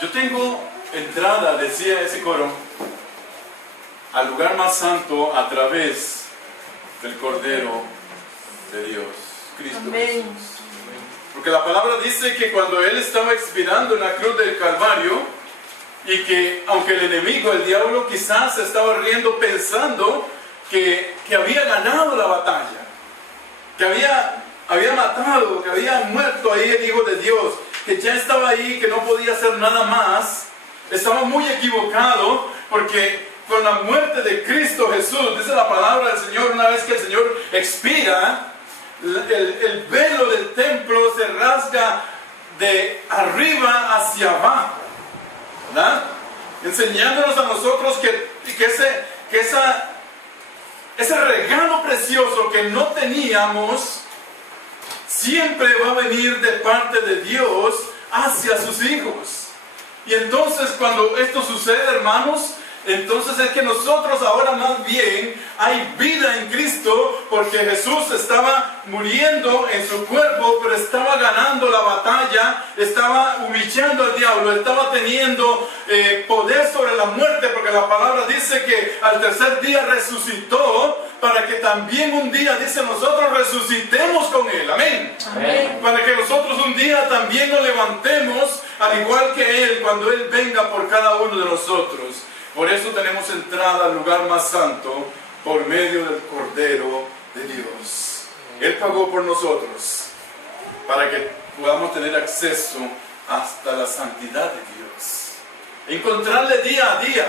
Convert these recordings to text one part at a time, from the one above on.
Yo tengo entrada, decía ese coro, al lugar más santo a través del Cordero de Dios, Cristo Jesús. Porque la palabra dice que cuando Él estaba expirando en la cruz del Calvario, y que aunque el enemigo, el diablo, quizás se estaba riendo pensando que había ganado la batalla, que había matado, que había muerto ahí el Hijo de Dios, que ya estaba ahí, que no podía hacer nada más, estaba muy equivocado, porque con la muerte de Cristo Jesús, dice la palabra del Señor, una vez que el Señor expira, el velo del templo se rasga de arriba hacia abajo, ¿verdad? Enseñándonos a nosotros que ese regalo precioso que no teníamos, siempre va a venir de parte de Dios hacia sus hijos. Y entonces cuando esto sucede, hermanos, entonces es que nosotros ahora más bien hay vida en Cristo, porque Jesús estaba muriendo en su cuerpo, pero estaba ganando la batalla, estaba humillando al diablo, estaba teniendo poder sobre la muerte, porque la palabra dice que al tercer día resucitó, para que también un día, dice, nosotros resucitemos con Él. Amén. Amén. Para que nosotros un día también nos levantemos, al igual que Él, cuando Él venga por cada uno de nosotros. Por eso tenemos entrada al lugar más santo por medio del Cordero de Dios. Él pagó por nosotros para que podamos tener acceso hasta la santidad de Dios. Encontrarle día a día,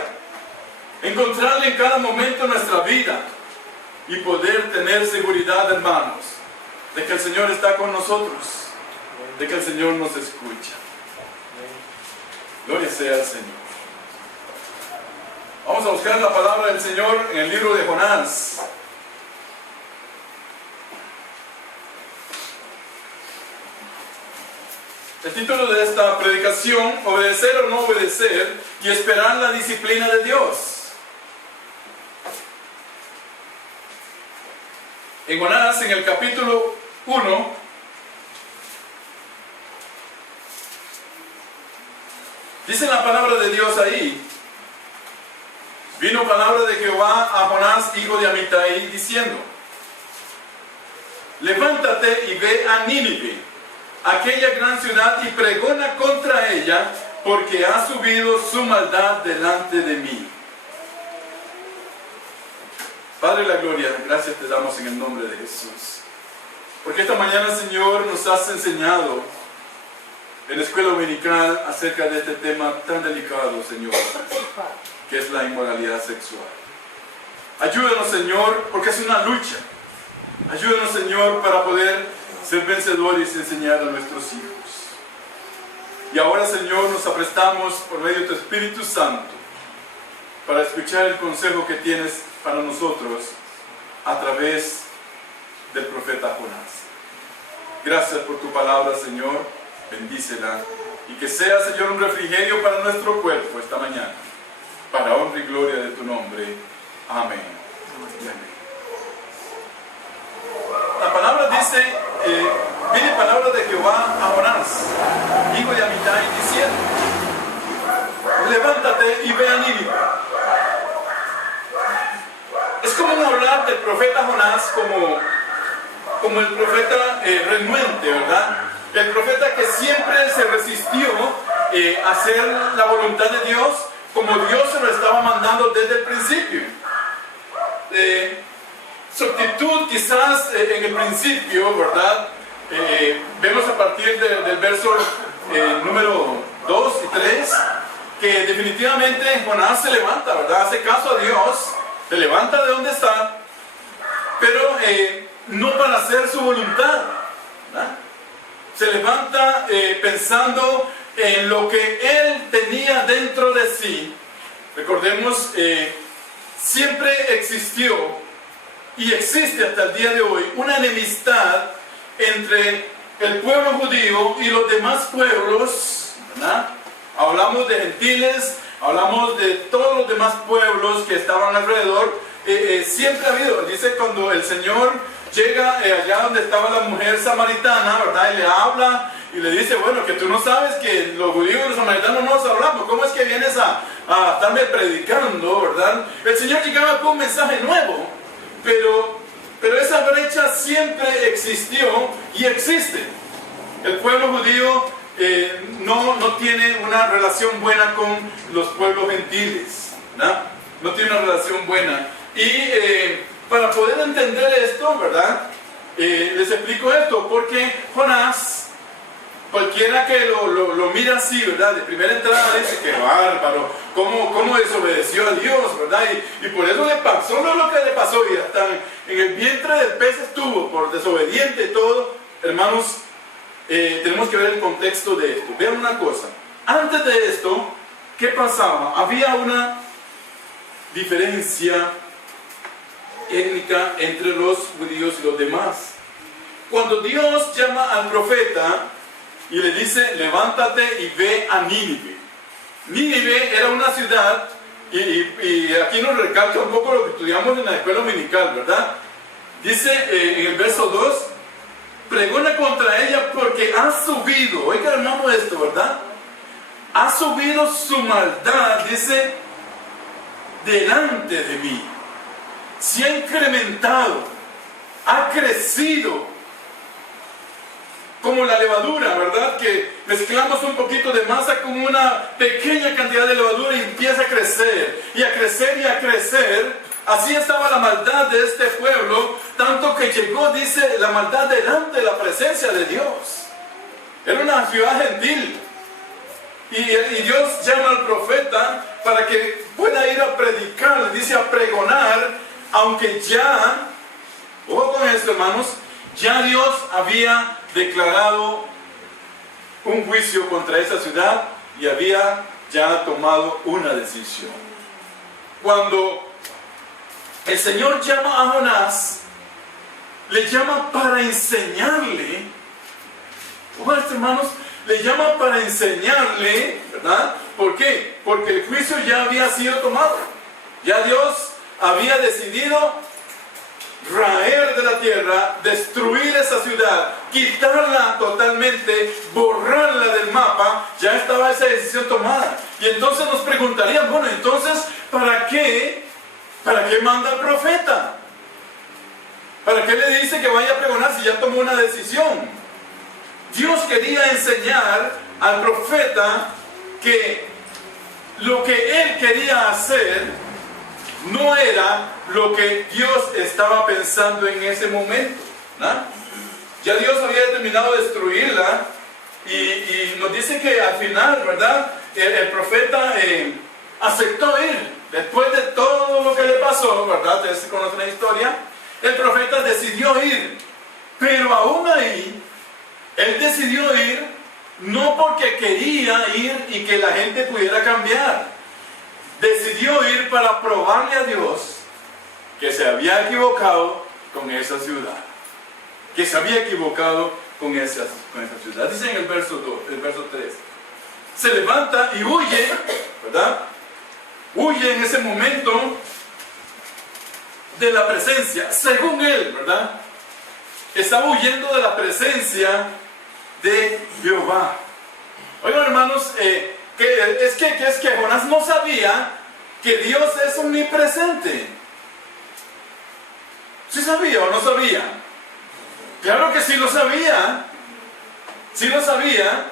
encontrarle en cada momento de nuestra vida y poder tener seguridad, hermanos, de que el Señor está con nosotros, de que el Señor nos escucha. Gloria sea al Señor. Vamos a buscar la palabra del Señor en el libro de Jonás. El título de esta predicación: obedecer o no obedecer y esperar la disciplina de Dios. En Jonás, en el capítulo 1, dice la palabra de Dios ahí: vino palabra de Jehová a Jonás, hijo de Amitai, diciendo: levántate y ve a Nínive, aquella gran ciudad, y pregona contra ella, porque ha subido su maldad delante de mí. Padre de la gloria, gracias te damos en el nombre de Jesús, porque esta mañana, Señor, nos has enseñado en la escuela dominical acerca de este tema tan delicado, Señor, que es la inmoralidad sexual. Ayúdanos, Señor, porque es una lucha. Ayúdanos, Señor, para poder ser vencedores y enseñar a nuestros hijos. Y ahora, Señor, nos aprestamos por medio de tu Espíritu Santo para escuchar el consejo que tienes para nosotros a través del profeta Jonás. Gracias por tu palabra, Señor. Bendícela. Y que sea, Señor, un refrigerio para nuestro cuerpo esta mañana, para honra y gloria de tu nombre. Amén. Amén. La palabra dice, viene palabra de Jehová a Jonás, hijo de Amitai, diciendo: levántate y ve a Nínive. Es como hablar del profeta Jonás como el profeta renuente, ¿verdad? El profeta que siempre se resistió a hacer la voluntad de Dios, como Dios se lo estaba mandando desde el principio. Su actitud quizás en el principio, ¿verdad? Vemos a partir del verso número 2 y 3, que definitivamente Jonás se levanta, ¿verdad? Hace caso a Dios, se levanta de donde está, pero no para hacer su voluntad, ¿verdad? Se levanta pensando en lo que él tenía dentro de sí. Recordemos, siempre existió y existe hasta el día de hoy una enemistad entre el pueblo judío y los demás pueblos, ¿verdad? Hablamos de gentiles, hablamos de todos los demás pueblos que estaban alrededor. Siempre ha habido, dice, cuando el Señor llega allá donde estaba la mujer samaritana, ¿verdad? Y le habla y le dice, bueno, que tú no sabes que los judíos y los samaritanos no nos hablamos. ¿Cómo es que vienes a estarme predicando, verdad? El Señor llegaba con un mensaje nuevo, pero esa brecha siempre existió y existe. El pueblo judío no tiene una relación buena con los pueblos gentiles, ¿verdad? No tiene una relación buena. Y para poder entender esto, ¿verdad? Les explico esto, porque Jonás, cualquiera que lo mira así, ¿verdad? De primera entrada dice que bárbaro, cómo desobedeció a Dios, ¿verdad? Y por eso le pasó lo que le pasó, y hasta en el vientre del pez estuvo, por desobediente y todo. Hermanos, tenemos que ver el contexto de esto. Vean una cosa, antes de esto, ¿qué pasaba? Había una diferencia étnica entre los judíos y los demás. Cuando Dios llama al profeta y le dice, levántate y ve a Nínive. Nínive era una ciudad, y aquí nos recalca un poco lo que estudiamos en la escuela dominical, ¿verdad? Dice en el verso 2, pregona contra ella porque ha subido, oiga hermano esto, ¿verdad? Ha subido su maldad, dice, delante de mí. Se ha incrementado, ha crecido, como la levadura, ¿verdad? Que mezclamos un poquito de masa con una pequeña cantidad de levadura y empieza a crecer, y a crecer y a crecer. Así estaba la maldad de este pueblo, tanto que llegó, dice, la maldad delante de la presencia de Dios. Era una ciudad gentil. Y Dios llama al profeta para que pueda ir a predicar, dice, a pregonar, aunque ya, ojo con esto hermanos, ya Dios había declarado un juicio contra esa ciudad y había ya tomado una decisión. Cuando el Señor llama a Jonás, le llama para enseñarle, ojo hermanos, le llama para enseñarle, ¿verdad? ¿Por qué? Porque el juicio ya había sido tomado. Ya Dios había decidido raer de la tierra, destruir esa ciudad, quitarla totalmente, borrarla del mapa. Ya estaba esa decisión tomada. Y entonces nos preguntarían, bueno, entonces, ¿para qué manda al profeta? ¿Para qué le dice que vaya a pregonar si ya tomó una decisión? Dios quería enseñar al profeta que lo que él quería hacer no era lo que Dios estaba pensando en ese momento, ¿no? Ya Dios había determinado destruirla, y nos dice que al final, ¿verdad? El profeta aceptó ir. Después de todo lo que le pasó, ¿verdad? Ustedes conocen la historia. El profeta decidió ir, pero aún ahí él decidió ir no porque quería ir y que la gente pudiera cambiar. Decidió ir para probarle a Dios que se había equivocado con esa ciudad. Que se había equivocado con esa ciudad. Dice en el verso 3. Se levanta y huye, ¿verdad? Huye en ese momento de la presencia, según él, ¿verdad? Estaba huyendo de la presencia de Jehová. Oigan hermanos, es que Jonás no sabía que Dios es omnipresente. ¿Sí sabía o no sabía? Claro que sí lo sabía. Sí lo sabía,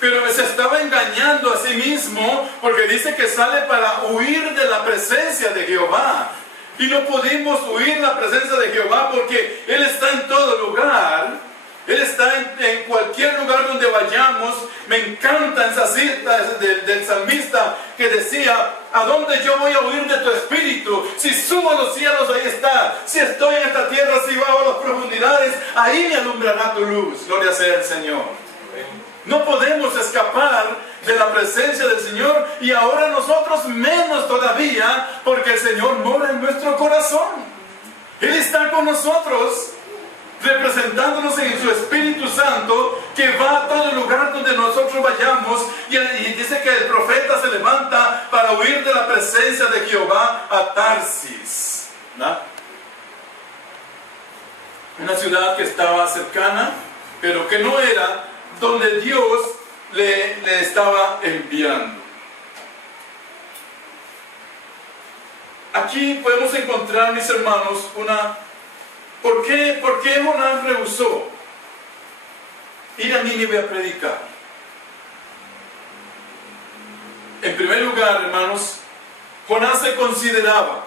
pero se estaba engañando a sí mismo, porque dice que sale para huir de la presencia de Jehová. Y no pudimos huir de la presencia de Jehová porque Él está en todo lugar. Él está en cualquier lugar donde vayamos. Me encanta esa cita del salmista que decía: ¿a dónde yo voy a huir de tu espíritu? Si subo a los cielos, ahí está. Si estoy en esta tierra, si bajo a las profundidades, ahí me alumbrará tu luz. Gloria sea el Señor. No podemos escapar de la presencia del Señor, y ahora nosotros menos todavía, porque el Señor mora en nuestro corazón. Él está con nosotros, representándonos en su Espíritu Santo, que va a todo lugar donde nosotros vayamos. Y dice que el profeta se levanta para huir de la presencia de Jehová a Tarsis, ¿no? una ciudad que estaba cercana, pero que no era donde Dios le estaba enviando. Aquí podemos encontrar, mis hermanos, ¿por qué Jonás rehusó ir a Nínive a predicar? En primer lugar, hermanos, Jonás se consideraba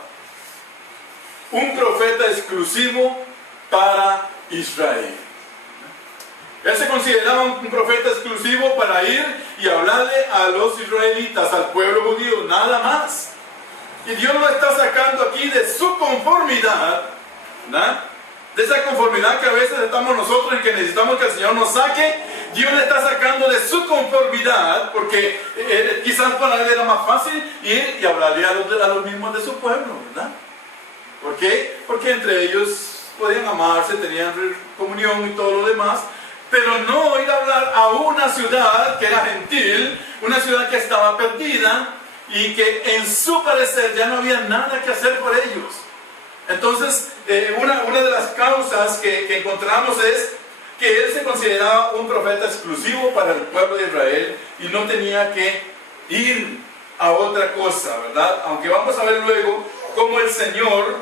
un profeta exclusivo para Israel. Él se consideraba un profeta exclusivo para ir y hablarle a los israelitas, al pueblo judío, nada más. Y Dios lo está sacando aquí de su conformidad, ¿verdad? De esa conformidad que a veces estamos nosotros y que necesitamos que el Señor nos saque. Dios le está sacando de su conformidad, porque quizás para él era más fácil ir y hablarle a los mismos de su pueblo, ¿verdad? ¿Por qué? Porque entre ellos podían amarse, tenían comunión y todo lo demás, pero no ir a hablar a una ciudad que era gentil, una ciudad que estaba perdida y que en su parecer ya no había nada que hacer por ellos. Entonces, una de las causas que encontramos es que él se consideraba un profeta exclusivo para el pueblo de Israel y no tenía que ir a otra cosa, ¿verdad? Aunque vamos a ver luego cómo el Señor,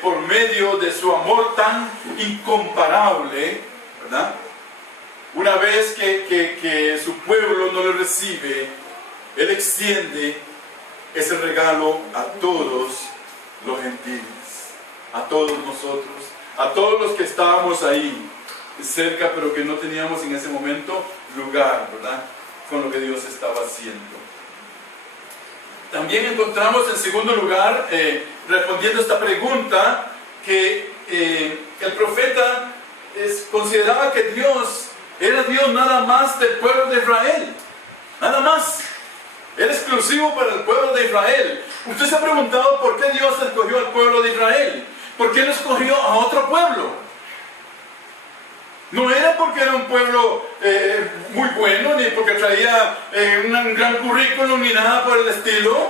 por medio de su amor tan incomparable, ¿verdad? Una vez que su pueblo no lo recibe, Él extiende ese regalo a todos los gentiles, a todos nosotros, a todos los que estábamos ahí cerca, pero que no teníamos en ese momento lugar, ¿verdad? Con lo que Dios estaba haciendo. También encontramos en segundo lugar, respondiendo a esta pregunta, que el profeta consideraba que Dios era Dios nada más del pueblo de Israel, nada más. Era exclusivo para el pueblo de Israel. Usted se ha preguntado por qué Dios escogió al pueblo de Israel. ¿Por qué no escogió a otro pueblo? No era porque era un pueblo muy bueno, ni porque traía un gran currículum, ni nada por el estilo.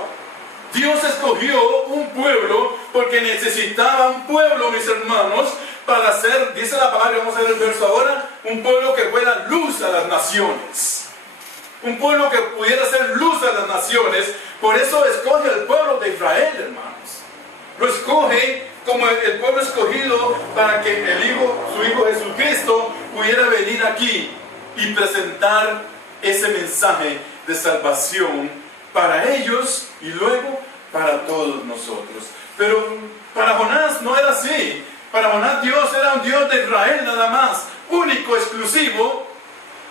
Dios escogió un pueblo porque necesitaba un pueblo, mis hermanos, para ser, dice la palabra, vamos a ver el verso ahora, un pueblo que fuera luz a las naciones. Un pueblo que pudiera ser luz a las naciones. Por eso escoge al pueblo de Israel, hermanos. Lo escoge como el pueblo escogido para que su Hijo Jesucristo pudiera venir aquí y presentar ese mensaje de salvación para ellos y luego para todos nosotros. Pero para Jonás no era así. Para Jonás Dios era un Dios de Israel nada más, único, exclusivo,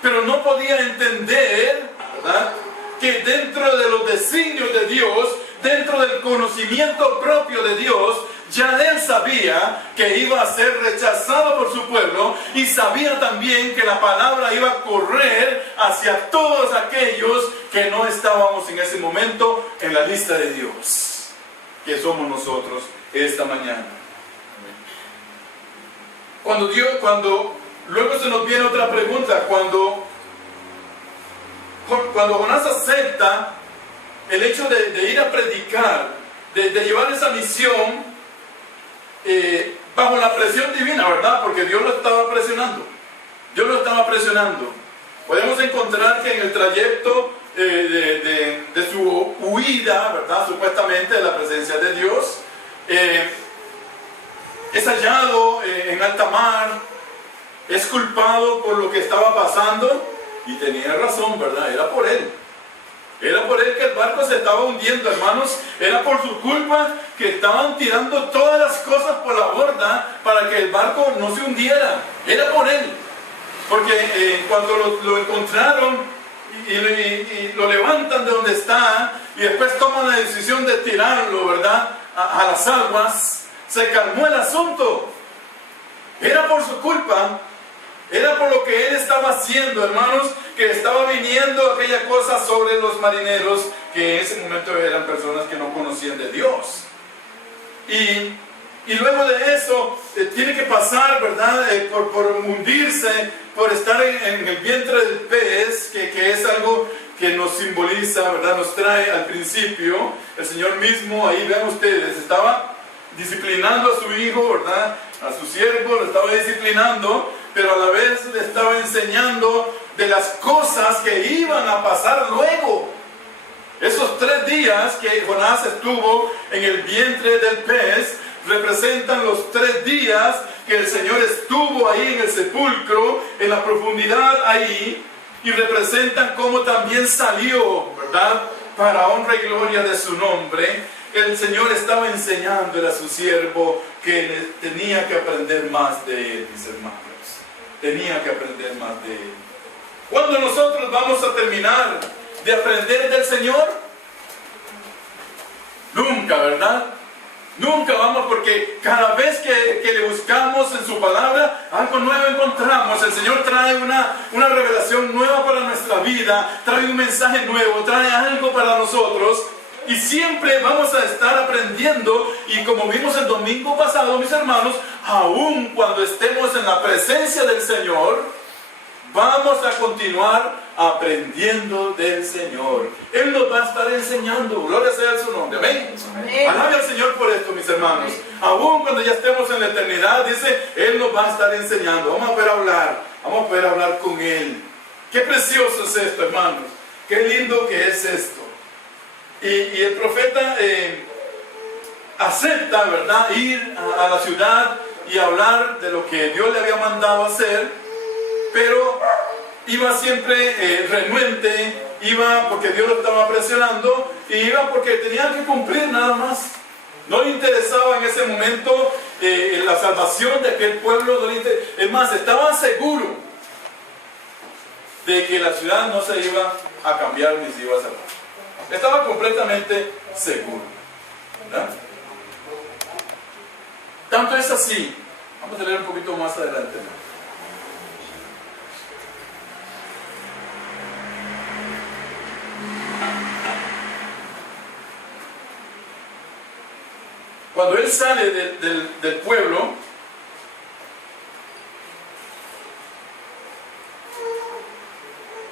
pero no podía entender, ¿verdad?, que dentro de los designios de Dios, dentro del conocimiento propio de Dios, ya él sabía que iba a ser rechazado por su pueblo y sabía también que la palabra iba a correr hacia todos aquellos que no estábamos en ese momento en la lista de Dios, que somos nosotros esta mañana. Cuando luego se nos viene otra pregunta, cuando Jonás acepta el hecho de ir a predicar, de llevar esa misión bajo la presión divina, ¿verdad? Porque Dios lo estaba presionando. Dios lo estaba presionando. Podemos encontrar que en el trayecto de su huida, ¿verdad?, supuestamente de la presencia de Dios, es hallado en alta mar, es culpado por lo que estaba pasando, y tenía razón, ¿verdad? Era por él. Era por él que el barco se estaba hundiendo, hermanos. Era por su culpa que estaban tirando todas las cosas por la borda para que el barco no se hundiera. Era por él. Porque cuando lo encontraron y lo levantan de donde está y después toman la decisión de tirarlo, ¿verdad?, a las aguas, se calmó el asunto. Era por su culpa. Era por lo que él estaba haciendo, hermanos, que estaba viniendo aquella cosa sobre los marineros, que en ese momento eran personas que no conocían de Dios. Y luego de eso, tiene que pasar, ¿verdad?, por hundirse, por estar en el vientre del pez, que es algo que nos simboliza, ¿verdad?, nos trae al principio. El Señor mismo, ahí vean ustedes, estaba disciplinando a su hijo, ¿verdad?, a su siervo, lo estaba disciplinando, pero a la vez le estaba enseñando de las cosas que iban a pasar luego. Esos 3 días que Jonás estuvo en el vientre del pez representan los 3 días que el Señor estuvo ahí en el sepulcro, en la profundidad ahí, y representan cómo también salió, ¿verdad?, para honra y gloria de su nombre. El Señor estaba enseñándole a su siervo que tenía que aprender más de él, mis hermanos. Tenía que aprender más de él. ¿Cuándo nosotros vamos a terminar de aprender del Señor? Nunca, ¿verdad? Nunca vamos, porque cada vez que le buscamos en su palabra, algo nuevo encontramos. El Señor trae una revelación nueva para nuestra vida, trae un mensaje nuevo, trae algo para nosotros. Y siempre vamos a estar aprendiendo. Y como vimos el domingo pasado, mis hermanos, aun cuando estemos en la presencia del Señor, vamos a continuar aprendiendo del Señor. Él nos va a estar enseñando. Gloria sea su nombre. Amén. Amén. Alabe al Señor por esto, mis hermanos. Aún cuando ya estemos en la eternidad, dice, Él nos va a estar enseñando. Vamos a poder hablar. Vamos a poder hablar con Él. Qué precioso es esto, hermanos. Qué lindo que es esto. Y el profeta acepta, ¿verdad?, ir a la ciudad y hablar de lo que Dios le había mandado hacer, pero iba siempre renuente, iba porque Dios lo estaba presionando, y iba porque tenía que cumplir nada más. No le interesaba en ese momento la salvación de aquel pueblo, no le interesaba. Es más, estaba seguro de que la ciudad no se iba a cambiar ni se iba a salvar. Estaba completamente seguro, ¿verdad? Tanto es así. Vamos a leer un poquito más adelante, ¿no? Cuando él sale del pueblo,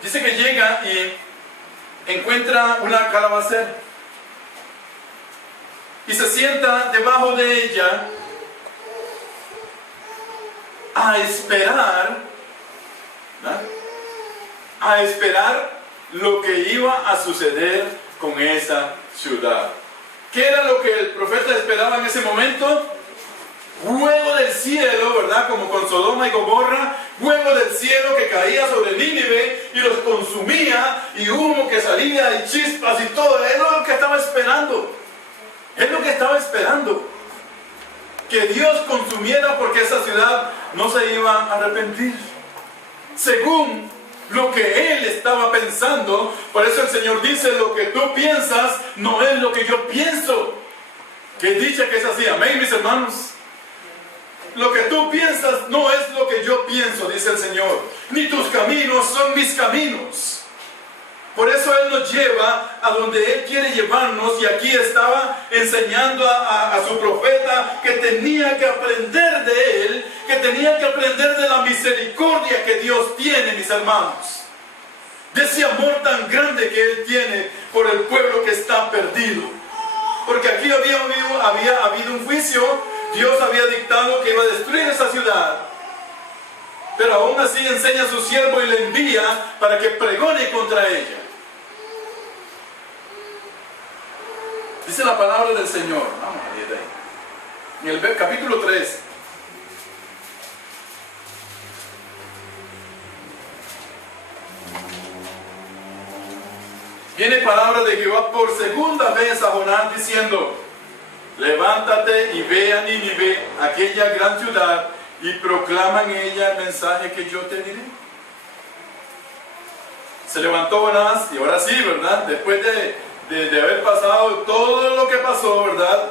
dice que llega y encuentra una calabacera y se sienta debajo de ella a esperar, ¿verdad?, a esperar lo que iba a suceder con esa ciudad. ¿Qué era lo que el profeta esperaba en ese momento? Fuego del cielo, ¿verdad?, como con Sodoma y Gomorra, fuego del cielo que caía sobre Nínive y los consumía, y humo que salía y chispas y todo. Es lo que estaba esperando. Es lo que estaba esperando. Que Dios consumiera, porque esa ciudad no se iba a arrepentir. Según lo que él estaba pensando. Por eso el Señor dice, lo que tú piensas no es lo que yo pienso. Que dicha que es así. Amén, mis hermanos. Lo que tú piensas no es lo que yo pienso, dice el Señor. Ni tus caminos son mis caminos. Por eso Él nos lleva a donde Él quiere llevarnos. Y aquí estaba enseñando a su profeta que tenía que aprender de Él, que tenía que aprender de la misericordia que Dios tiene, mis hermanos. De ese amor tan grande que Él tiene por el pueblo que está perdido. Porque aquí había habido un juicio. Dios había dictado que iba a destruir esa ciudad. Pero aún así enseña a su siervo y le envía para que pregone contra ella. Dice la palabra del Señor. Vamos a leer ahí. En el capítulo 3. Viene palabra de Jehová por segunda vez a Jonás diciendo: levántate y ve a Nínive, aquella gran ciudad, y proclama en ella el mensaje que yo te diré. Se levantó Jonás, y ahora sí, ¿verdad? Después de haber pasado todo lo que pasó, ¿verdad?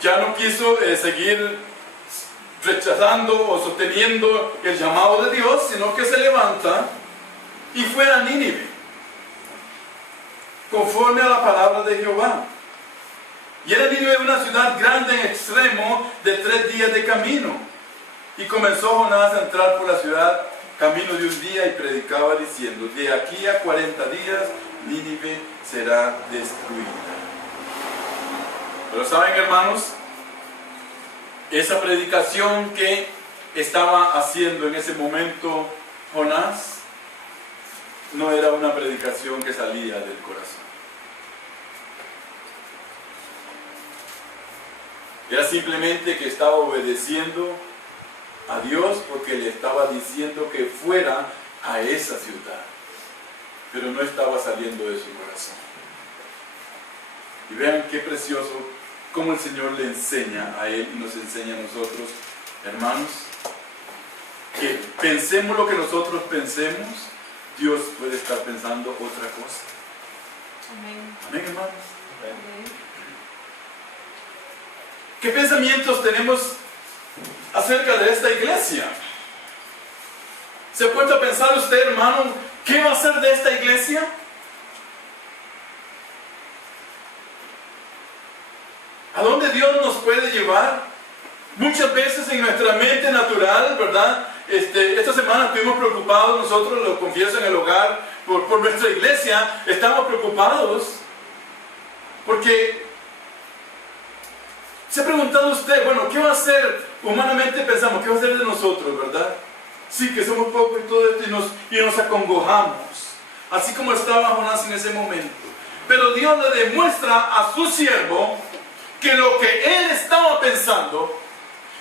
Ya no quiso seguir rechazando o sosteniendo el llamado de Dios, sino que se levanta y fue a Nínive, conforme a la palabra de Jehová. Y era Nínive una ciudad grande en extremo, de 3 días de camino. Y comenzó Jonás a entrar por la ciudad, camino de un día, y predicaba diciendo: de aquí a 40 días Nínive será destruida. Pero saben, hermanos, esa predicación que estaba haciendo en ese momento Jonás no era una predicación que salía del corazón. Era simplemente que estaba obedeciendo a Dios porque le estaba diciendo que fuera a esa ciudad, pero no estaba saliendo de su corazón. Y vean qué precioso cómo el Señor le enseña a él y nos enseña a nosotros, hermanos, que pensemos lo que nosotros pensemos, Dios puede estar pensando otra cosa. Amén. Amén, hermanos. Amén. ¿Qué pensamientos tenemos acerca de esta iglesia? ¿Se ha puesto a pensar usted, hermano, qué va a hacer de esta iglesia? ¿A dónde Dios nos puede llevar? Muchas veces en nuestra mente natural, ¿verdad? Esta semana estuvimos preocupados, nosotros lo confieso en el hogar, por nuestra iglesia, estamos preocupados porque se ha preguntado usted, bueno, ¿qué va a hacer? Humanamente pensamos, ¿qué va a hacer de nosotros, verdad? Sí, que somos pocos y todo esto y nos acongojamos, así como estaba Jonás en ese momento. Pero Dios le demuestra a su siervo que lo que él estaba pensando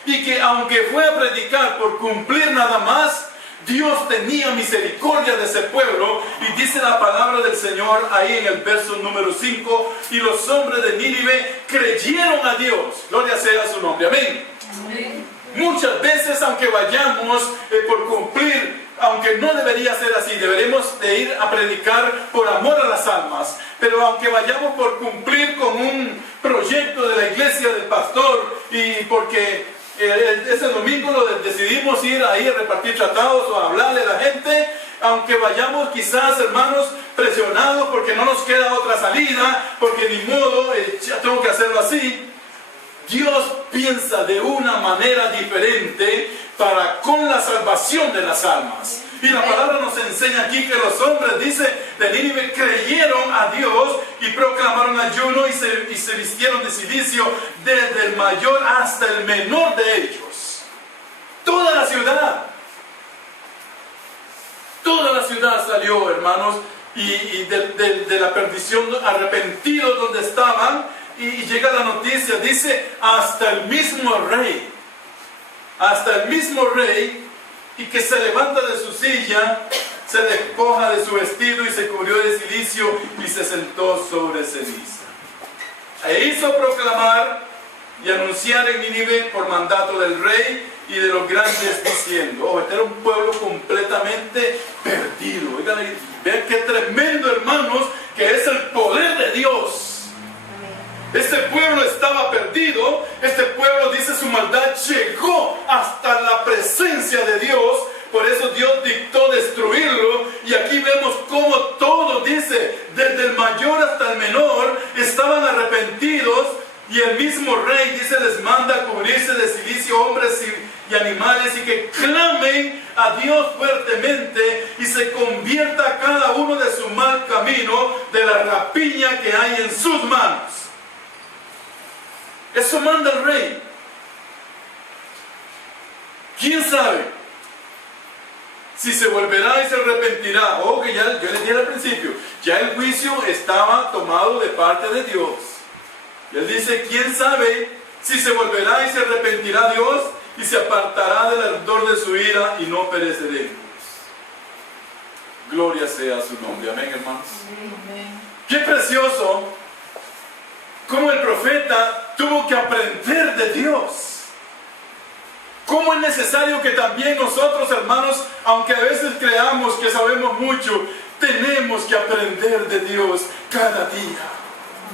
y que aunque fue a predicar por cumplir nada más, Dios tenía misericordia de ese pueblo, y dice la palabra del Señor ahí en el verso número 5, y los hombres de Nínive creyeron a Dios. Gloria sea su nombre. Amén. Amén. Muchas veces, aunque vayamos por cumplir, aunque no debería ser así, deberemos de ir a predicar por amor a las almas, pero aunque vayamos por cumplir con un proyecto de la iglesia del pastor y porque ese domingo decidimos ir ahí a repartir tratados o a hablarle a la gente, aunque vayamos quizás, hermanos, presionados porque no nos queda otra salida, porque ni modo, ya tengo que hacerlo así, Dios piensa de una manera diferente con la salvación de las almas. Y la palabra nos enseña aquí que los hombres, dice, de Nínive creyeron a Dios y proclamaron ayuno y se vistieron de cilicio desde el mayor hasta el menor de ellos. Toda la ciudad salió, hermanos, y de la perdición, arrepentidos donde estaban. Y llega la noticia, dice, hasta el mismo rey, y que se levanta de su silla, se despoja de su vestido y se cubrió de cilicio y se sentó sobre ceniza. E hizo proclamar y anunciar en Nínive por mandato del rey y de los grandes diciendo, este era un pueblo completamente perdido. Oigan, vean qué tremendo, hermanos, que es el poder de Dios. Este pueblo estaba perdido, este pueblo, dice, su maldad llegó hasta la presencia de Dios, por eso Dios dictó destruirlo, y aquí vemos cómo todos, dice, desde el mayor hasta el menor, estaban arrepentidos, y el mismo rey, dice, les manda cubrirse de cilicio hombres y animales, y que clamen a Dios fuertemente, y se convierta cada uno de su mal camino, de la rapiña que hay en sus manos. Eso manda el rey. ¿Quién sabe si se volverá y se arrepentirá? Que ya yo les dije al principio, ya el juicio estaba tomado de parte de Dios. Y él dice, ¿quién sabe si se volverá y se arrepentirá Dios y se apartará del ardor de su ira y no pereceremos? Gloria sea su nombre. Amén, hermanos. Amén. Qué precioso cómo el profeta tuvo que aprender de Dios. Cómo es necesario que también nosotros, hermanos, aunque a veces creamos que sabemos mucho, tenemos que aprender de Dios cada día.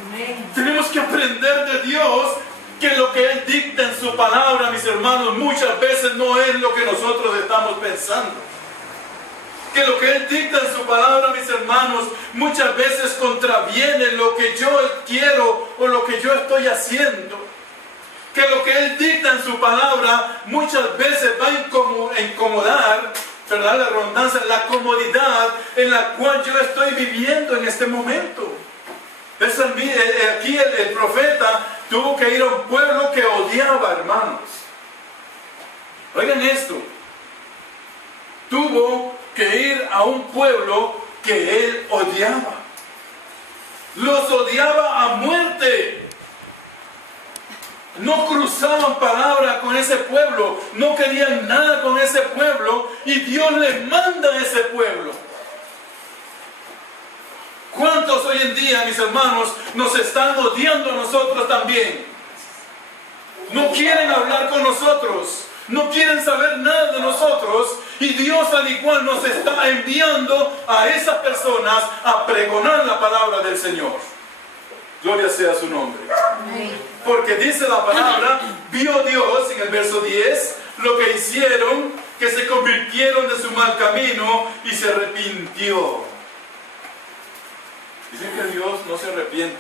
Amén. Tenemos que aprender de Dios que lo que Él dicta en su palabra, mis hermanos, muchas veces no es lo que nosotros estamos pensando. Que lo que Él dicta en su palabra, mis hermanos, muchas veces contraviene lo que yo quiero o lo que yo estoy haciendo. Que lo que Él dicta en su palabra muchas veces va a incomodar, ¿verdad? La redundancia, la comodidad en la cual yo estoy viviendo en este momento. Aquí el profeta tuvo que ir a un pueblo que odiaba, hermanos. Oigan esto. Tuvo que ir a un pueblo que él odiaba. Los odiaba a muerte. No cruzaban palabra con ese pueblo. No querían nada con ese pueblo. Y Dios les manda a ese pueblo. ¿Cuántos hoy en día, mis hermanos, nos están odiando a nosotros también? No quieren hablar con nosotros. No quieren saber nada de nosotros. Y Dios al igual nos está enviando a esas personas a pregonar la palabra del Señor. Gloria sea su nombre. Porque dice la palabra, vio Dios en el verso 10 lo que hicieron, que se convirtieron de su mal camino y se arrepintió. Dicen que Dios no se arrepiente.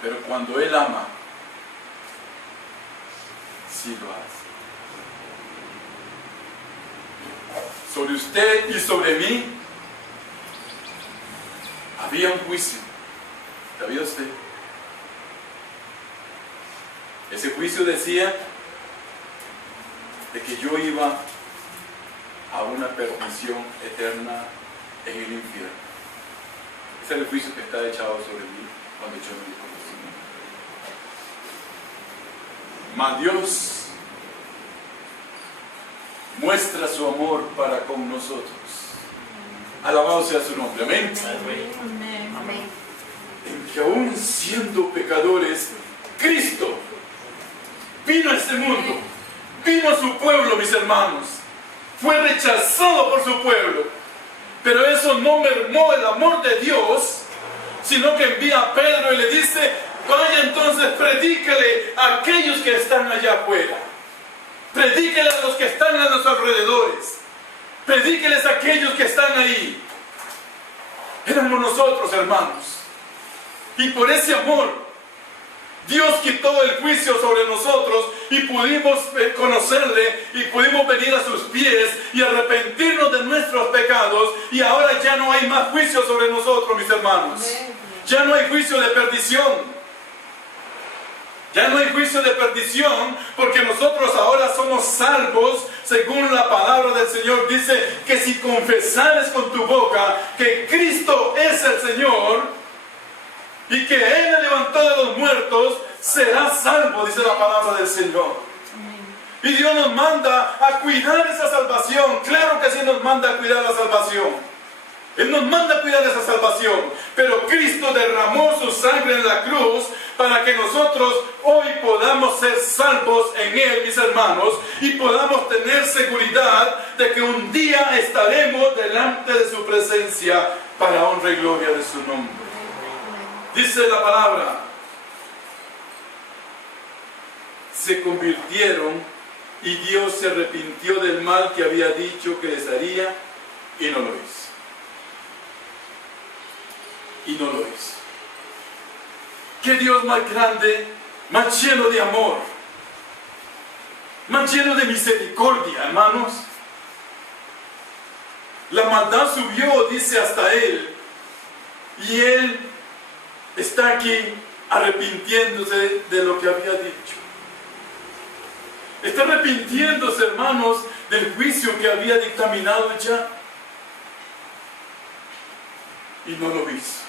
Pero cuando Él ama, sí lo hace. Sobre usted y sobre mí había un juicio. ¿Sabía usted? Ese juicio decía de que yo iba a una perdición eterna en el infierno. Ese es el juicio que está echado sobre mí cuando yo me conocimiento. Mas Dios muestra su amor para con nosotros. Alabado sea su nombre. Amén. Amén. En que aún siendo pecadores, Cristo vino a este mundo, vino a su pueblo, mis hermanos. Fue rechazado por su pueblo. Pero eso no mermó el amor de Dios, sino que envía a Pedro y le dice: vaya entonces, predícale a aquellos que están allá afuera. Predíquele a los que están a los alrededores. Predíqueles a aquellos que están ahí. Éramos nosotros, hermanos. Y por ese amor, Dios quitó el juicio sobre nosotros y pudimos conocerle y pudimos venir a sus pies y arrepentirnos de nuestros pecados. Y ahora ya no hay más juicio sobre nosotros, mis hermanos. Ya no hay juicio de perdición. Ya no hay juicio de perdición, porque nosotros ahora somos salvos según la palabra del Señor. Dice que si confesares con tu boca que Cristo es el Señor y que Él le levantó de los muertos, serás salvo, dice la palabra del Señor. Y Dios nos manda a cuidar esa salvación. Claro que sí nos manda a cuidar la salvación. Él nos manda a cuidar esa salvación. Pero Cristo derramó su sangre en la cruz para que nosotros hoy podamos ser salvos en Él, mis hermanos, y podamos tener seguridad de que un día estaremos delante de su presencia para honra y gloria de su nombre. Dice la palabra: se convirtieron y Dios se arrepintió del mal que había dicho que les haría y no lo hizo. Y no lo hizo. ¿Qué Dios más grande, más lleno de amor, más lleno de misericordia, hermanos? La maldad subió, dice, hasta Él, y Él está aquí arrepintiéndose de lo que había dicho. Está arrepintiéndose, hermanos, del juicio que había dictaminado ya, y no lo hizo.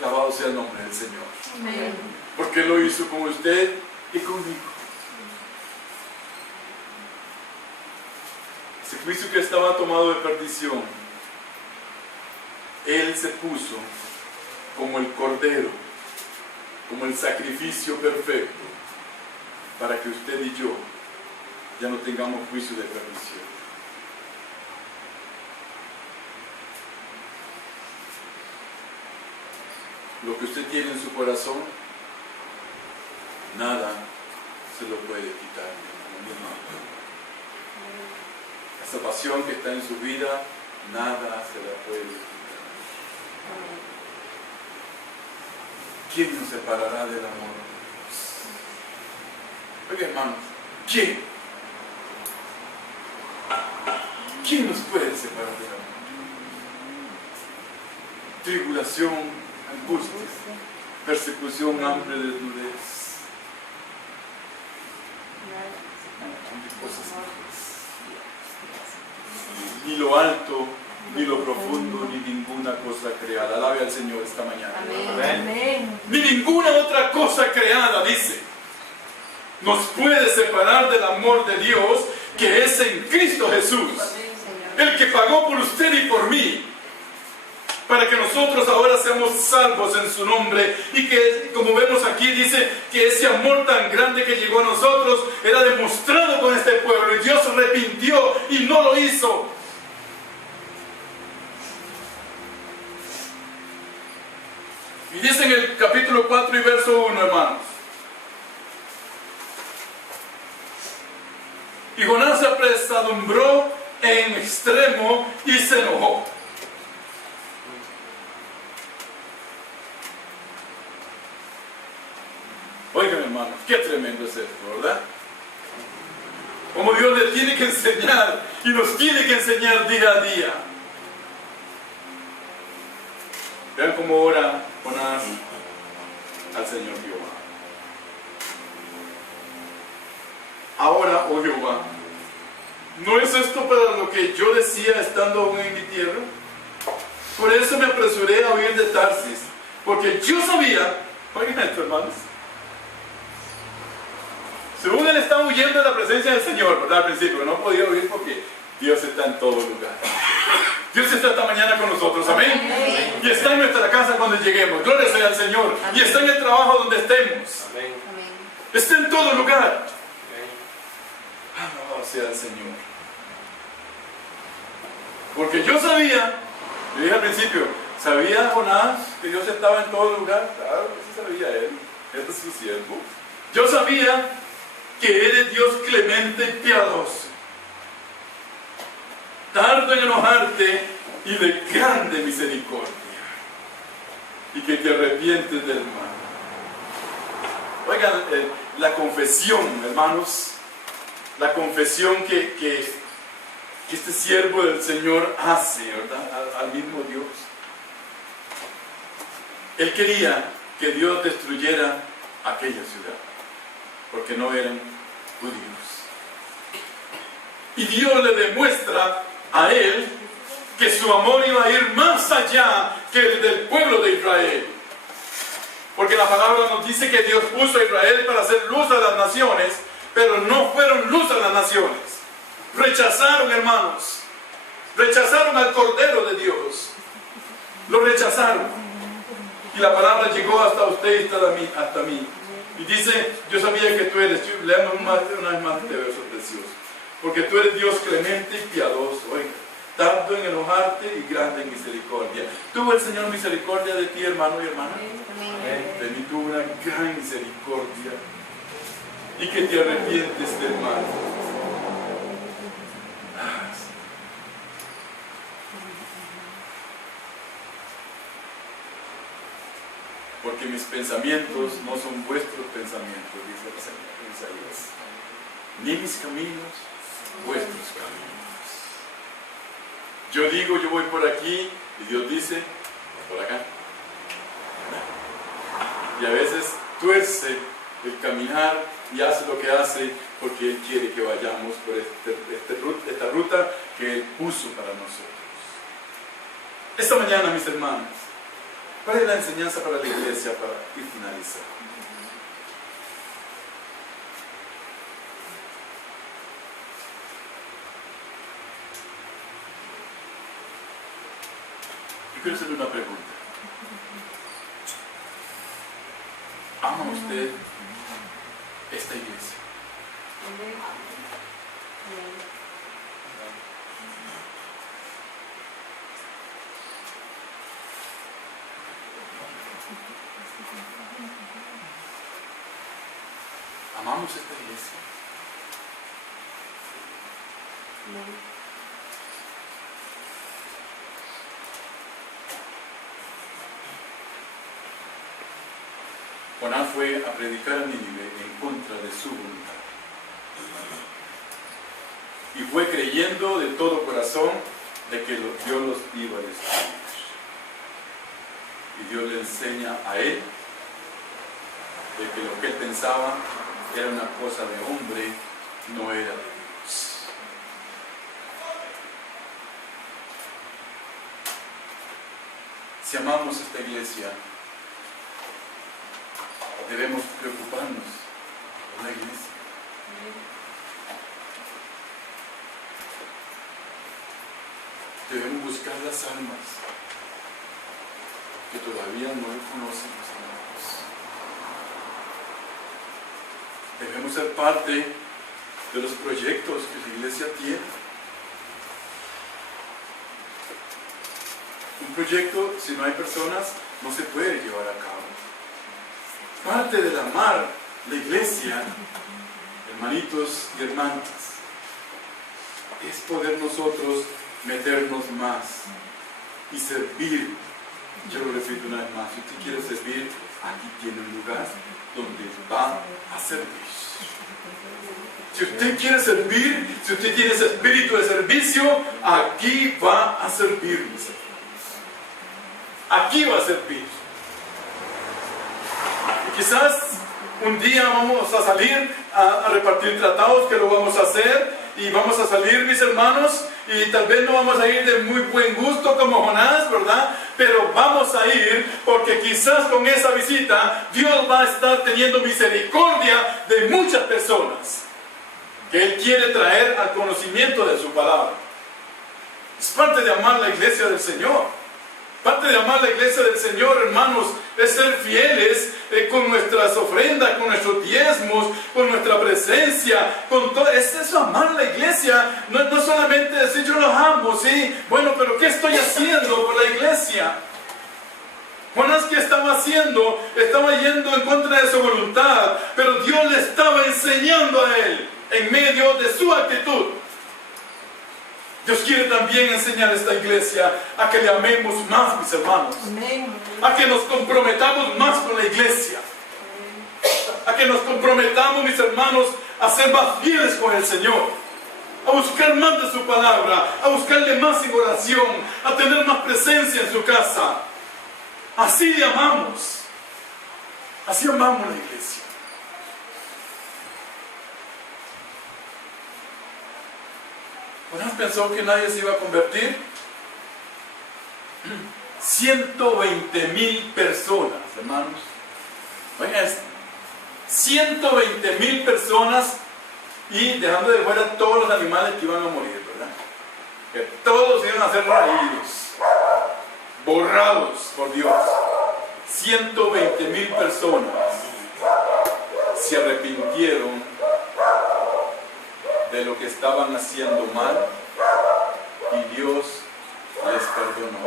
Alabado sea el nombre del Señor. Amén. Porque lo hizo con usted y conmigo. Ese juicio que estaba tomado de perdición, Él se puso como el cordero, como el sacrificio perfecto, para que usted y yo ya no tengamos juicio de perdición. Lo que usted tiene en su corazón, nada se lo puede quitar. La salvación que está en su vida, nada se la puede quitar. ¿Quién nos separará del amor de Dios? Oiga, hermanos, ¿quién? ¿Quién nos puede separar del amor? Tribulación, angustia, persecución, hambre, desnudez. Ni lo alto, ni lo profundo, ni ninguna cosa creada. Alabe al Señor esta mañana. Amén. Ni ninguna otra cosa creada, dice, nos puede separar del amor de Dios que es en Cristo Jesús, el que pagó por usted y por mí, para que nosotros ahora seamos salvos en su nombre. Y que, como vemos aquí, dice que ese amor tan grande que llegó a nosotros era demostrado con este pueblo, y Dios se arrepintió y no lo hizo. Y dice en el capítulo 4 y verso 1, hermanos: y Jonás se apesadumbró en extremo y se enojó. Oigan, hermanos, qué tremendo es esto, ¿verdad? Como Dios le tiene que enseñar y nos tiene que enseñar día a día. Vean cómo ora Jonás al Señor Jehová. Ahora, oh Jehová, ¿no es esto para lo que yo decía estando aún en mi tierra? Por eso me apresuré a huir de Tarsis, porque yo sabía, oigan esto, hermanos, según él estaba huyendo de la presencia del Señor, ¿verdad? Al principio no podía huir porque Dios está en todo lugar. Dios está esta mañana con nosotros, amén. Amén. Y está en nuestra casa cuando lleguemos, gloria sea al Señor. Amén. Y está en el trabajo donde estemos. Amén. Está en todo lugar. Amén. Alabado sea el Señor. Porque yo sabía, le dije al principio, ¿sabía Jonás que Dios estaba en todo lugar? Claro que sí sabía él es su siervo. Yo sabía que eres Dios clemente y piadoso, tardo en enojarte y de grande misericordia, y que te arrepientes del mal. Oigan, la confesión, hermanos, la confesión que este siervo del Señor hace, ¿verdad? Al mismo Dios. Él quería que Dios destruyera aquella ciudad, porque no eran judíos. Y Dios le demuestra a él que su amor iba a ir más allá que el del pueblo de Israel. Porque la palabra nos dice que Dios puso a Israel para hacer luz a las naciones, pero no fueron luz a las naciones. Rechazaron, hermanos. Rechazaron al Cordero de Dios. Lo rechazaron. Y la palabra llegó hasta usted y hasta mí. Y dice, yo sabía que tú eres, leamos una vez más este verso precioso, porque tú eres Dios clemente y piadoso, oiga, tardo en enojarte y grande en misericordia. ¿Tuvo el Señor misericordia de ti, hermano y hermana? Amén. De mí tuvo una gran misericordia, y que te arrepientes del mal. Porque mis pensamientos no son vuestros pensamientos, dice el Señor en Isaías, ni mis caminos, vuestros caminos. Yo digo, yo voy por aquí, y Dios dice, por acá. Y a veces tuerce el caminar y hace lo que hace porque Él quiere que vayamos por esta ruta que Él puso para nosotros. Esta mañana, mis hermanos, ¿cuál es la enseñanza para la iglesia para ir finalizando? Yo quiero hacerle una pregunta. ¿Ama usted esta iglesia? ¿Amamos esta iglesia? Jonás fue a predicar a Nínive en contra de su voluntad. Y fue creyendo de todo corazón de que Dios los iba a destruir. Y Dios le enseña a él de que lo que él pensaba era una cosa de hombre, no era de Dios. Si amamos esta iglesia, debemos preocuparnos por la iglesia. Debemos buscar las almas que todavía no conocen los hermanos. Debemos ser parte de los proyectos que la iglesia tiene. Un proyecto, si no hay personas, no se puede llevar a cabo. Parte del amar la iglesia, hermanitos y hermanas, es poder nosotros meternos más y servir. Yo lo repito una vez más, si usted quiere servir, aquí tiene un lugar donde va a servir. Si usted quiere servir, si usted tiene ese espíritu de servicio, aquí va a servir, mis hermanos. Aquí va a servir. Y quizás un día vamos a salir a repartir tratados, que lo vamos a hacer, y vamos a salir, mis hermanos, y tal vez no vamos a ir de muy buen gusto como Jonás, ¿verdad? Pero vamos a ir porque quizás con esa visita Dios va a estar teniendo misericordia de muchas personas que Él quiere traer al conocimiento de su palabra. Es parte de amar la iglesia del Señor. Parte de amar la iglesia del Señor, hermanos, es ser fieles con nuestras ofrendas, con nuestros diezmos, con nuestra presencia, con todo. Es eso, amar la iglesia. No solamente decir yo los amo, ¿sí? Bueno, pero ¿qué estoy haciendo por la iglesia? Jonás, ¿qué estaba haciendo? Estaba yendo en contra de su voluntad, pero Dios le estaba enseñando a él en medio de su actitud. Dios quiere también enseñar a esta iglesia a que le amemos más, mis hermanos. A que nos comprometamos más con la iglesia. A que nos comprometamos, mis hermanos, a ser más fieles con el Señor. A buscar más de su palabra. A buscarle más en oración. A tener más presencia en su casa. Así le amamos. Así amamos la iglesia. Jonás pensó que nadie se iba a convertir. 120,000 personas, hermanos. Oigan esto. 120,000 personas, y dejando de fuera todos los animales que iban a morir, ¿verdad? Que todos iban a ser raídos, borrados por Dios. 120,000 personas se arrepintieron de lo que estaban haciendo mal, y Dios les perdonó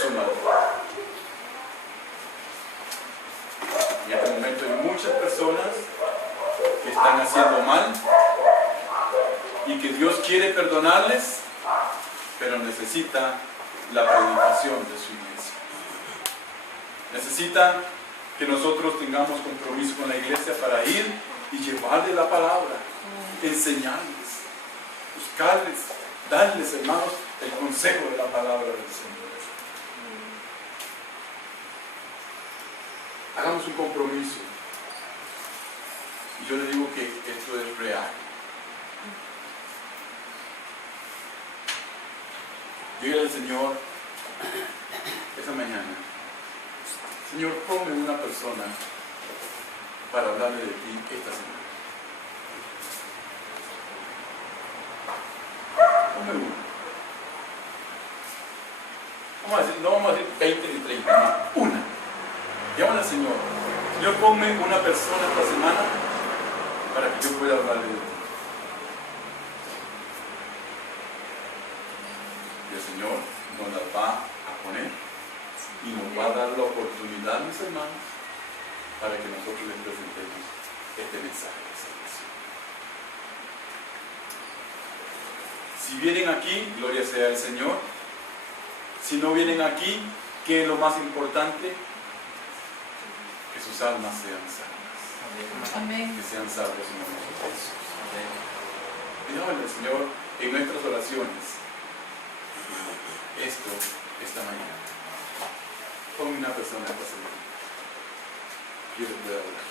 su maldad. En este momento hay muchas personas que están haciendo mal y que Dios quiere perdonarles, pero necesita la predicación de su iglesia. Necesitan que nosotros tengamos compromiso con la iglesia para ir y llevarle la palabra, enseñarles, buscarles, darles, hermanos, el consejo de la palabra del Señor. Hagamos un compromiso. Y yo le digo que esto es real. Dígale al Señor esa mañana: Señor, ponme una persona para hablarle de ti esta semana. Ponme una. No vamos a decir 20 ni 30, no, una. Llámale al Señor. Señor, ponme una persona esta semana para que yo pueda hablarle de ti. Y el Señor nos la va a poner y nos va a dar la oportunidad, mis hermanos, para que nosotros les presentemos este mensaje de salvación. Si vienen aquí, gloria sea al Señor. Si no vienen aquí, ¿qué es lo más importante? Que sus almas sean salvas. Amén. Que sean salvos en el nombre de Jesús. Pidámosle al Señor en nuestras oraciones esto esta mañana. Ponme una persona esta semana. Yo le puedo orar.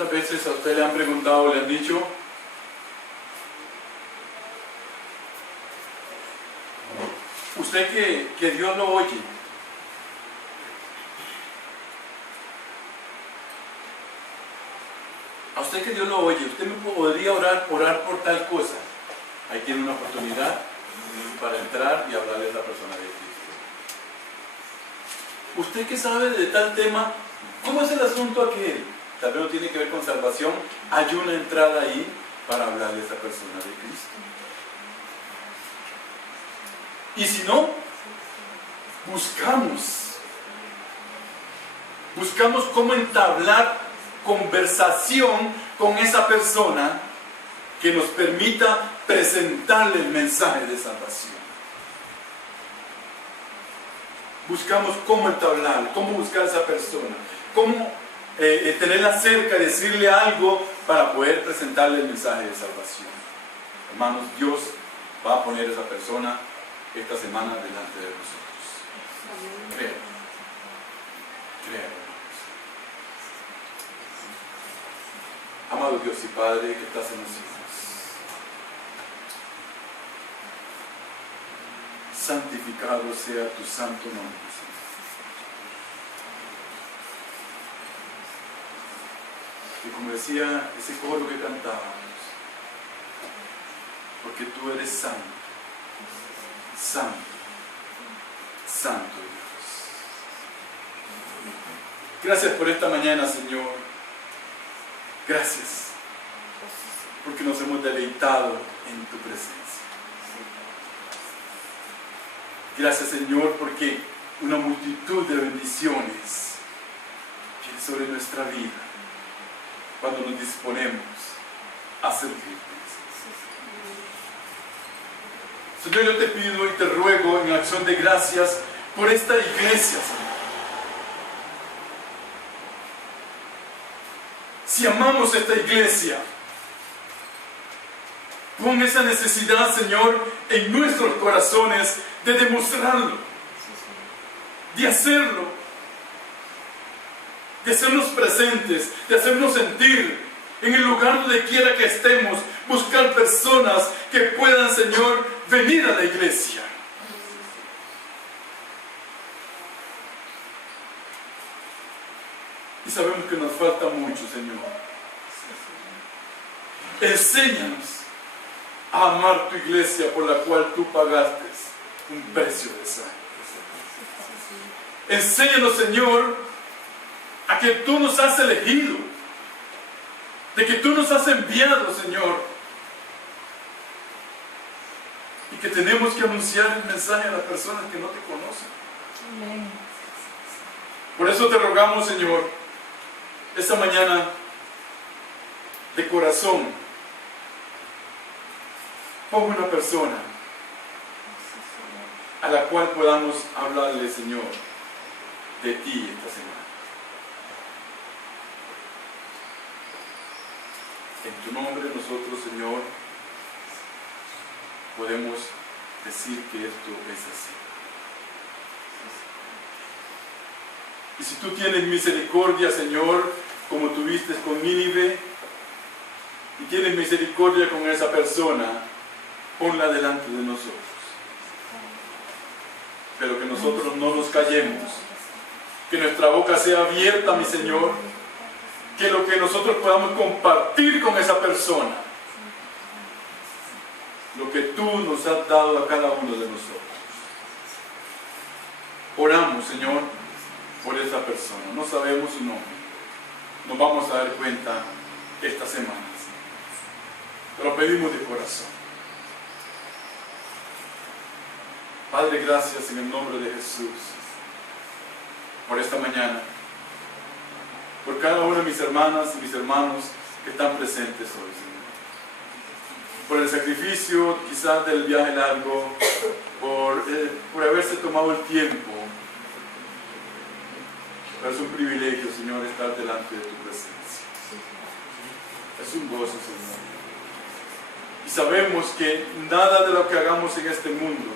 ¿Cuántas veces a usted le han preguntado, le han dicho? Usted que Dios lo oye. A usted que Dios lo oye, usted me podría orar por tal cosa. Ahí tiene una oportunidad para entrar y hablarle a esa persona de Cristo. Usted que sabe de tal tema, ¿cómo es el asunto aquel? Tal vez no tiene que ver con salvación. Hay una entrada ahí para hablarle a esa persona de Cristo. Y si no, buscamos cómo entablar conversación con esa persona que nos permita presentarle el mensaje de salvación. Buscamos cómo entablar, cómo buscar a esa persona, cómo tenerla cerca, decirle algo para poder presentarle el mensaje de salvación. Hermanos, Dios va a poner a esa persona esta semana delante de nosotros. Creo. Amado Dios y Padre que estás en los cielos, santificado sea tu santo nombre, Señor. Y como decía ese coro que cantábamos, porque tú eres santo, santo, santo Dios. Gracias por esta mañana, Señor. Gracias, porque nos hemos deleitado en tu presencia. Gracias, Señor, porque una multitud de bendiciones viene sobre nuestra vida cuando nos disponemos a servirte. Señor, yo te pido y te ruego en acción de gracias por esta iglesia, Señor. Si amamos esta iglesia, pon esa necesidad, Señor, en nuestros corazones de demostrarlo, de hacerlo, de hacernos presentes, de hacernos sentir en el lugar donde quiera que estemos, buscar personas que puedan, Señor, venir a la iglesia. Y sabemos que nos falta mucho, Señor. Enséñanos a amar tu iglesia por la cual tú pagaste un precio de sangre. Enséñanos, Señor, a que tú nos has elegido, de que tú nos has enviado, Señor, y que tenemos que anunciar el mensaje a las personas que no te conocen. Amén. Por eso te rogamos, Señor, esta mañana, de corazón, ponga una persona a la cual podamos hablarle, Señor, de ti esta semana. En tu nombre nosotros, Señor, podemos decir que esto es así. Y si tú tienes misericordia, Señor, como tuviste con Nínive, y tienes misericordia con esa persona, ponla delante de nosotros. Pero que nosotros no nos callemos, que nuestra boca sea abierta, mi Señor, que lo que nosotros podamos compartir con esa persona, lo que tú nos has dado a cada uno de nosotros. Oramos, Señor, por esa persona. No sabemos su nombre. Nos vamos a dar cuenta esta semana. Pero pedimos de corazón. Padre, gracias en el nombre de Jesús por esta mañana, por cada una de mis hermanas y mis hermanos que están presentes hoy, Señor. Por el sacrificio quizás del viaje largo, por haberse tomado el tiempo. Pero es un privilegio, Señor, estar delante de tu presencia. Es un gozo, Señor. Y sabemos que nada de lo que hagamos en este mundo,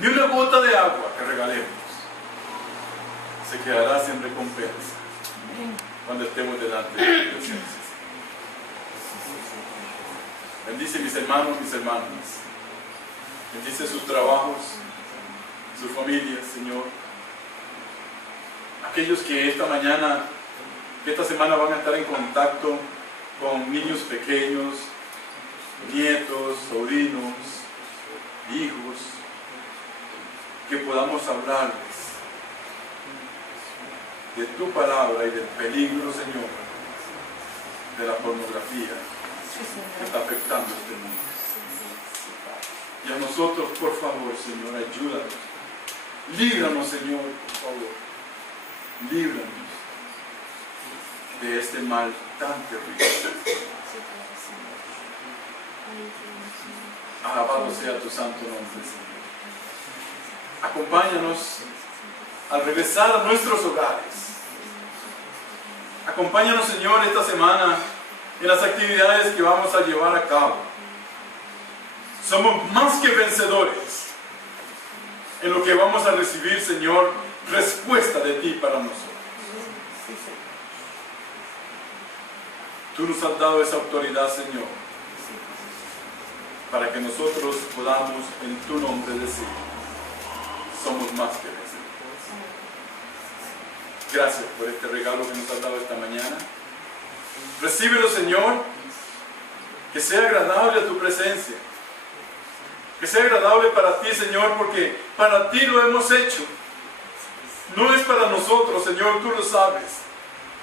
ni una gota de agua que regalemos, se quedará sin recompensa cuando estemos delante de tu presencia. Bendice mis hermanos, mis hermanas. Bendice sus trabajos, sus familias, Señor. Aquellos que esta semana van a estar en contacto con niños pequeños, nietos, sobrinos, hijos, que podamos hablarles de tu palabra y del peligro, Señor, de la pornografía que está afectando este mundo. Y a nosotros, por favor, Señor, ayúdanos. Líbranos, Señor, por favor. Líbranos de este mal tan terrible. Alabado sea tu santo nombre, Señor. Acompáñanos al regresar a nuestros hogares. Acompáñanos, Señor, esta semana en las actividades que vamos a llevar a cabo. Somos más que vencedores en lo que vamos a recibir, Señor, respuesta de ti para nosotros. Tú nos has dado esa autoridad, Señor, para que nosotros podamos en tu nombre decir, somos más que vencedores. Gracias por este regalo que nos has dado esta mañana. Recíbelo, Señor, que sea agradable a tu presencia. Que sea agradable para ti, Señor, porque para ti lo hemos hecho. No es para nosotros, Señor, tú lo sabes.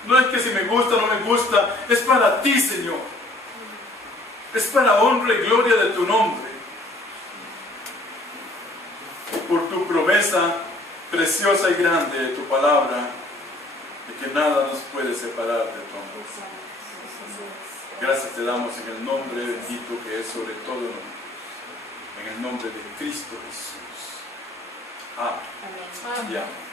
No es que si me gusta o no me gusta, es para ti, Señor. Es para honra y gloria de tu nombre. Y por tu promesa preciosa y grande de tu palabra, de que nada nos puede separar de tu amor. Gracias te damos en el nombre bendito que es sobre todo nombre. En el nombre de Cristo Jesús. Amén. Amén. Y amén.